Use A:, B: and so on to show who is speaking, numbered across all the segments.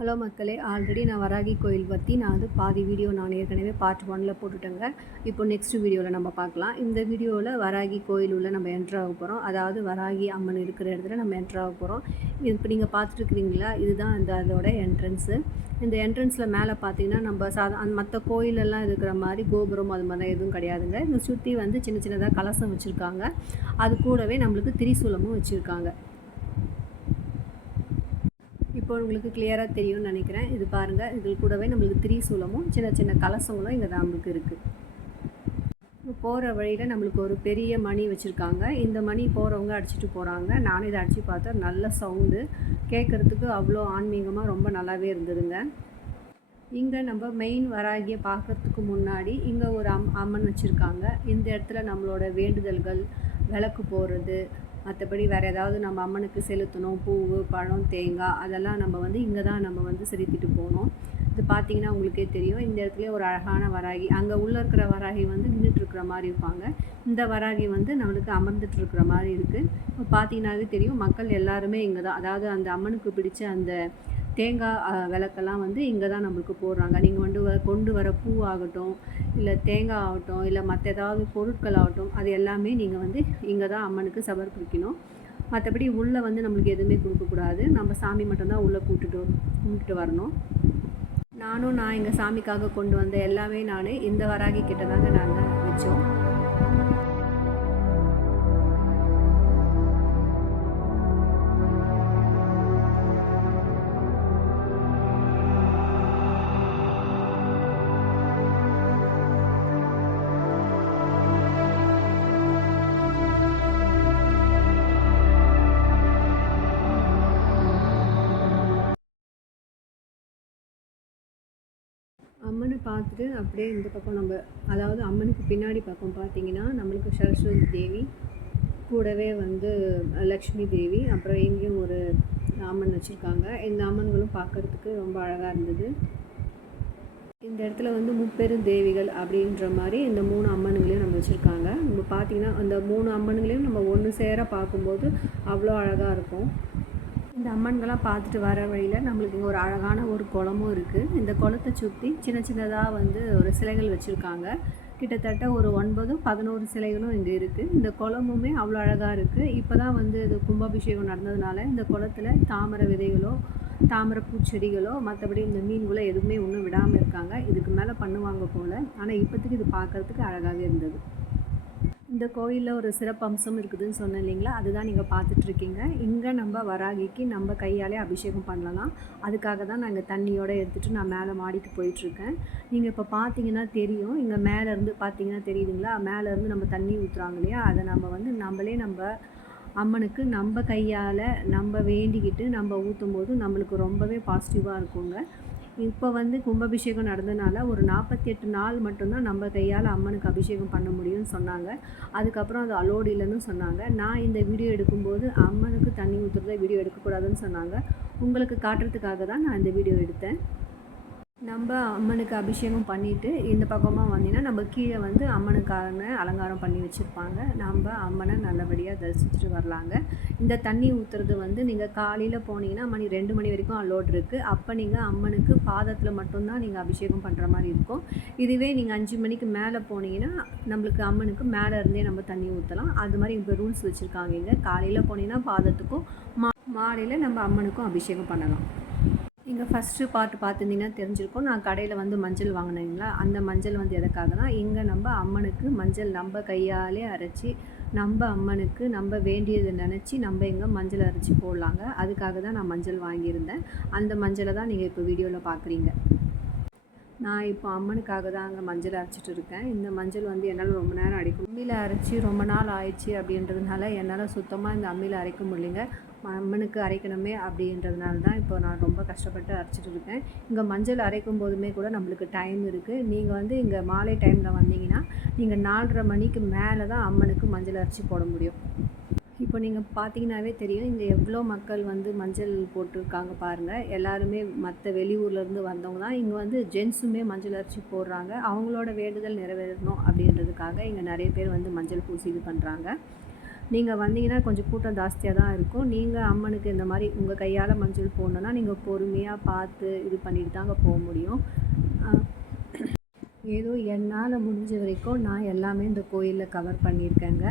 A: Hello மக்களே already நான் வராகி கோயில் பற்றி நான் வந்து பாதி வீடியோ நான் ஏற்கனவே பார்ட் ஒனில் போட்டுட்டேங்க. இப்போ நெக்ஸ்ட் வீடியோவில் நம்ம பார்க்கலாம். இந்த வீடியோவில் வராகி கோயில் உள்ள நம்ம என்ட்ராக போகிறோம் அதாவது வராகி அம்மன் இருக்கிற இடத்துல நம்ம என்ட்ராக போகிறோம் இப்போ நீங்கள் பார்த்துட்ருக்குறீங்களா இதுதான் இந்த அதோட என்ட்ரன்ஸு இந்த என்ட்ரன்ஸில் மேலே பார்த்தீங்கன்னா நம்ம சாதா அந்த மற்ற கோயிலெல்லாம் இருக்கிற மாதிரி கோபுரம் அது மாதிரிலாம் எதுவும் கிடையாதுங்க. இந்த சுற்றி வந்து சின்ன சின்னதாக கலசம் வச்சுருக்காங்க. அது கூடவே நம்மளுக்கு திரிசூலமும் வச்சுருக்காங்க. இப்போ உங்களுக்கு கிளியராக தெரியும்னு நினைக்கிறேன். இது பாருங்கள் இதில் கூடவே நம்மளுக்கு திரிசூலமும் சின்ன சின்ன கலசங்களும் இங்கே நம்மளுக்கு இருக்குது போகிற வழியில் நம்மளுக்கு ஒரு பெரிய மணி வச்சுருக்காங்க. இந்த மணி போகிறவங்க அடிச்சுட்டு போகிறாங்க நானும் இதை அடித்து பார்த்தா நல்ல சவுண்டு. கேட்குறதுக்கு அவ்வளோ ஆன்மீகமாக ரொம்ப நல்லாவே இருந்ததுங்க. இங்கே நம்ம மெயின் வராகியை பார்க்குறதுக்கு முன்னாடி இங்கே ஒரு அம் அம்மன் வச்சுருக்காங்க. இந்த இடத்துல நம்மளோட வேண்டுதல்கள் விளக்கு போடுறது மற்றபடி வேறு ஏதாவது நம்ம அம்மனுக்கு செலுத்தணும் பூ பழம் தேங்காய் அதெல்லாம் நம்ம வந்து இங்கே தான் நம்ம வந்து செலுத்திட்டு போகணும். இது பார்த்தீங்கன்னா உங்களுக்கே தெரியும். இந்த இடத்துல ஒரு அழகான வராகி அங்கே உள்ளே இருக்கிற வராகி வந்து நின்றுட்டு இருக்கிற மாதிரி இருப்பாங்க. இந்த வராகி வந்து நம்மளுக்கு அமர்ந்துட்டு இருக்கிற மாதிரி இருக்குது இப்போ பார்த்தீங்கன்னாவே தெரியும் மக்கள் எல்லாருமே இங்கே தான் அதாவது அந்த அம்மனுக்கு பிடிச்ச அந்த தேங்காய் விளக்கெல்லாம் வந்து இங்கே தான் நம்மளுக்கு போடுறாங்க. நீங்கள் வந்து கொண்டு வர பூ ஆகட்டும் இல்லை தேங்காய் ஆகட்டும் இல்லை மற்ற ஏதாவது பொருட்கள் ஆகட்டும் அது எல்லாமே நீங்கள் வந்து இங்கே தான் அம்மனுக்கு சமர்ப்பிக்கணும். மற்றபடி உள்ளே வந்து நம்மளுக்கு எதுவுமே கொடுக்கக்கூடாது நம்ம சாமி மட்டும்தான் உள்ளே கூட்டுட்டு கும்பிட்டு வரணும். நானும் நான் எங்கள் சாமிக்காக கொண்டு வந்த எல்லாமே நான் இந்த வராகி கிட்ட தாங்க நாங்கள் வச்சோம். அம்மனை பார்த்துட்டு அப்படியே இந்த பக்கம் நம்ம அதாவது அம்மனுக்கு பின்னாடி பக்கம் பார்த்தீங்கன்னா நம்மளுக்கு சரஸ்வதி தேவி கூடவே வந்து லக்ஷ்மி தேவி அப்புறம் எங்கேயும் ஒரு அம்மன் வச்சுருக்காங்க. இந்த அம்மன்களும் பார்க்குறதுக்கு ரொம்ப அழகாக இருந்தது. இந்த இடத்துல வந்து முப்பெரும் தேவிகள் அப்படின்ற மாதிரி இந்த மூணு அம்மனுங்களையும் நம்ம வச்சுருக்காங்க. நம்ம பார்த்தீங்கன்னா அந்த மூணு அம்மனுங்களையும் நம்ம ஒன்று சேர பார்க்கும்போது அவ்வளோ அழகாக இருக்கும். இந்த அம்மன்கள்லாம் பார்த்துட்டு வர வழியில் நம்மளுக்கு ஒரு அழகான ஒரு குளமும் இருக்குது இந்த குளத்தை சுற்றி சின்ன சின்னதாக வந்து ஒரு சிலைகள் வச்சுருக்காங்க. கிட்டத்தட்ட ஒரு ஒன்பது பதினோரு சிலைகளும் இங்கே இருக்குது இந்த குளமுமே அவ்வளோ அழகாக இருக்குது இப்போ தான் வந்து இது கும்பாபிஷேகம் நடந்ததுனால இந்த குளத்தில் தாமரை விதைகளோ தாமரை பூச்செடிகளோ மற்றபடி இந்த மீன்களோ எதுவுமே ஒன்றும் விடாமல் இருக்காங்க. இதுக்கு மேலே பண்ணுவாங்க போல். ஆனால் இப்போதைக்கு இது பார்க்குறதுக்கு அழகாகவே இருந்தது. இந்த கோயிலில் ஒரு சிறப்பம்சம் இருக்குதுன்னு சொன்னேன் இல்லைங்களா? அதுதான் நீங்கள் பார்த்துட்ருக்கீங்க. இங்கே நம்ம வராகிக்கு நம்ம கையாலே அபிஷேகம் பண்ணலாம். அதுக்காக தான் நாங்கள் தண்ணியோடு எடுத்துகிட்டு நான் மேலே மாடிக்கு போயிட்டுருக்கேன் நீங்கள் இப்போ பார்த்தீங்கன்னா தெரியும். இங்கே மேலேருந்து பார்த்தீங்கன்னா தெரியுதுங்களா? மேலேருந்து நம்ம தண்ணி ஊற்றுறாங்க இல்லையா? அதை நம்ம வந்து நம்மளே நம்ம அம்மனுக்கு நம்ம கையால் நம்ம வேண்டிக்கிட்டு நம்ம ஊற்றும் போது நம்மளுக்கு ரொம்பவே பாசிட்டிவாக இருக்குங்க. இப்போ வந்து கும்பாபிஷேகம் நடந்ததுனால ஒரு நாற்பத்தி எட்டு நாள் மட்டும்தான் நம்ம கையால் அம்மனுக்கு அபிஷேகம் பண்ண முடியும்னு சொன்னாங்க. அதுக்கப்புறம் அது அலோடு இல்லைன்னு சொன்னாங்க. நான் இந்த வீடியோ எடுக்கும்போது அம்மனுக்கு தண்ணி ஊற்றுறத வீடியோ எடுக்கக்கூடாதுன்னு சொன்னாங்க. உங்களுக்கு காட்டுறதுக்காக தான் நான் இந்த வீடியோ எடுத்தேன். நம்ம அம்மனுக்கு அபிஷேகம் பண்ணிவிட்டு இந்த பக்கமாக வந்தீங்கன்னா நம்ம கீழே வந்து அம்மனுக்கான அலங்காரம் பண்ணி வச்சுருப்பாங்க. நம்ம அம்மனை நல்லபடியாக தரிசிச்சுட்டு வரலாங்க. இந்த தண்ணி ஊற்றுறது வந்து நீங்கள் காலையில் போனீங்கன்னா மணி ரெண்டு மணி வரைக்கும் அலோட் இருக்குது அப்போ நீங்கள் அம்மனுக்கு பாதத்தில் மட்டும்தான் நீங்கள் அபிஷேகம் பண்ணுற மாதிரி இருக்கும். இதுவே நீங்கள் அஞ்சு மணிக்கு மேலே போனீங்கன்னா நம்மளுக்கு அம்மனுக்கு மேலே இருந்தே நம்ம தண்ணி ஊற்றலாம் அது மாதிரி இப்போ ரூல்ஸ் வச்சுருக்காங்க இங்கே. காலையில் போனீங்கன்னா பாதத்துக்கும் மா மாலையில் நம்ம அம்மனுக்கும் அபிஷேகம் பண்ணலாம். இங்கே ஃபஸ்ட்டு பாட்டு பார்த்துருந்தீங்கன்னா தெரிஞ்சிருக்கும். நான் கடையில் வந்து மஞ்சள் வாங்கினீங்களா? அந்த மஞ்சள் வந்து எதுக்காகனா இங்கே நம்ம அம்மனுக்கு மஞ்சள் நம்ம கையாலே அரைச்சி நம்ம அம்மனுக்கு நம்ம வேண்டியதை நினச்சி நம்ம எங்கே மஞ்சள் அரைச்சி போடலாங்க. அதுக்காக தான் நான் மஞ்சள் வாங்கியிருந்தேன். அந்த மஞ்சளை தான் நீங்கள் இப்போ வீடியோவில் பார்க்குறீங்க. நான் இப்போ அம்மனுக்காக தான் அங்கே மஞ்சள் அரைச்சிட்டு இருக்கேன். இந்த மஞ்சள் வந்து என்னால் ரொம்ப நேரம் அரைக்கும் அம்மியில் அரைச்சி ரொம்ப நாள் ஆயிடுச்சு அப்படின்றதுனால என்னால் சுத்தமாக இந்த அம்மியில் அரைக்க முடியலைங்க. அம்மனுக்கு அரைக்கணுமே அப்படின்றதுனால தான் இப்போ நான் ரொம்ப கஷ்டப்பட்டு அரைச்சிட்டு இருக்கேன். இங்கே மஞ்சள் அரைக்கும் போதுமே கூட நம்மளுக்கு டைம் இருக்குது நீங்கள் வந்து இங்கே மாலை டைமில் வந்தீங்கன்னா நீங்கள் நாலரை மணிக்கு மேலே தான் அம்மனுக்கு மஞ்சள் அரைச்சி போட முடியும். இப்போ நீங்கள் பார்த்தீங்கன்னாவே தெரியும் இங்கே எவ்வளோ மக்கள் வந்து மஞ்சள் போட்டிருக்காங்க பாருங்கள் எல்லாருமே மற்ற வெளியூர்லேருந்து வந்தவங்க தான். இங்கே வந்து ஜென்ஸுமே மஞ்சள் அரிசி போடுறாங்க. அவங்களோட வேண்டுதல் நிறைவேறணும் அப்படின்றதுக்காக இங்கே நிறைய பேர் வந்து மஞ்சள் பூசி இது பண்ணுறாங்க நீங்கள் வந்தீங்கன்னா கொஞ்சம் கூட்டம் ஜாஸ்தியாக தான் இருக்கும். நீங்கள் அம்மனுக்கு இந்த மாதிரி உங்கள் கையால் மஞ்சள் போடணுன்னா நீங்கள் பொறுமையாக பார்த்து இது பண்ணிட்டு தாங்க போக முடியும். ஏதோ என்னால் முடிஞ்ச வரைக்கும் நான் எல்லாமே இந்த கோயிலில் கவர் பண்ணியிருக்கேங்க.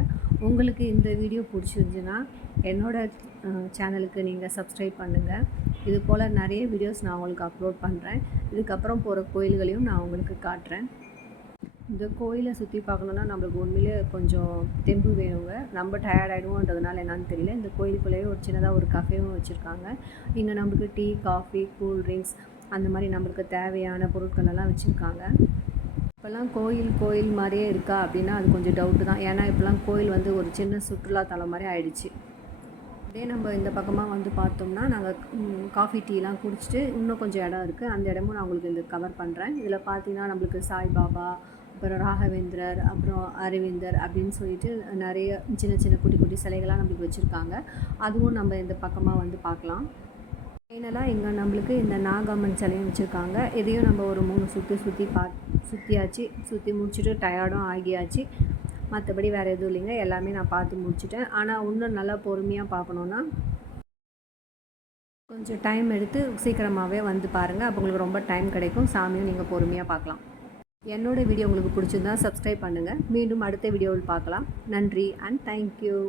A: உங்களுக்கு இந்த வீடியோ பிடிச்சிருந்துச்சுன்னா என்னோட சேனலுக்கு நீங்கள் சப்ஸ்கிரைப் பண்ணுங்கள் இது போல் நிறைய வீடியோஸ் நான் உங்களுக்கு அப்லோட் பண்ணுறேன் இதுக்கப்புறம் போகிற கோயில்களையும் நான் உங்களுக்கு காட்டுறேன். இந்த கோயிலை சுற்றி பார்க்கணுன்னா நம்மளுக்கு உண்மையிலே கொஞ்சம் தெம்பு வேணுங்க. நம்ம டயர்ட் ஆகிடுவோன்றதுனால என்னன்னு தெரியல. இந்த கோயிலுக்குள்ளேயே ஒரு சின்னதாக ஒரு கஃபேவும் வச்சுருக்காங்க. இங்கே நம்மளுக்கு டீ காஃபி கூல் ட்ரிங்க்ஸ் அந்த மாதிரி நம்மளுக்கு தேவையான பொருட்கள் எல்லாம் வச்சுருக்காங்க. இப்போல்லாம் கோயில் கோயில் மாதிரியே இருக்கா அப்படின்னா அது கொஞ்சம் டவுட்டு தான். ஏன்னா இப்போல்லாம் கோயில் வந்து ஒரு சின்ன சுற்றுலாத்தலம் மாதிரி ஆயிடுச்சு. இதே நம்ம இந்த பக்கமாக வந்து பார்த்தோம்னா நாங்கள் காஃபி டீலாம் குடிச்சிட்டு இன்னும் கொஞ்சம் இடம் இருக்குது அந்த இடமும் நான் உங்களுக்கு இந்த கவர் பண்ணுறேன் இதில் பார்த்தீங்கன்னா நம்மளுக்கு சாய்பாபா அப்புறம் ராகவேந்திரர் அப்புறம் அரவிந்தர் அப்படின்னு சொல்லிட்டு நிறைய சின்ன சின்ன குட்டி குட்டி சிலைகள்லாம் நம்மளுக்கு வச்சுருக்காங்க. அதுவும் நம்ம இந்த பக்கமாக வந்து பார்க்கலாம். ஃபைனலாக இங்கே நம்மளுக்கு இந்த நாகம்மன் சிலையும் வச்சுருக்காங்க. இதையும் நம்ம ஒரு மூணு சுற்றி சுற்றி பா சுற்றியாச்சு சுற்றி முடிச்சுட்டு டயர்டும் ஆகியாச்சு. மற்றபடி வேறு எதுவும் இல்லைங்க. எல்லாமே நான் பார்த்து முடிச்சுட்டேன். ஆனால் இன்னும் நல்லா பொறுமையாக பார்க்கணுன்னா கொஞ்சம் டைம் எடுத்து சீக்கிரமாகவே வந்து பாருங்கள் அப்போ உங்களுக்கு ரொம்ப டைம் கிடைக்கும். சாமியும் நீங்கள் பொறுமையாக பார்க்கலாம். என்னோடய வீடியோ உங்களுக்கு பிடிச்சிருந்தா சப்ஸ்கிரைப் பண்ணுங்கள் மீண்டும் அடுத்த வீடியோவில் பார்க்கலாம். நன்றி அண்ட் தேங்க்யூ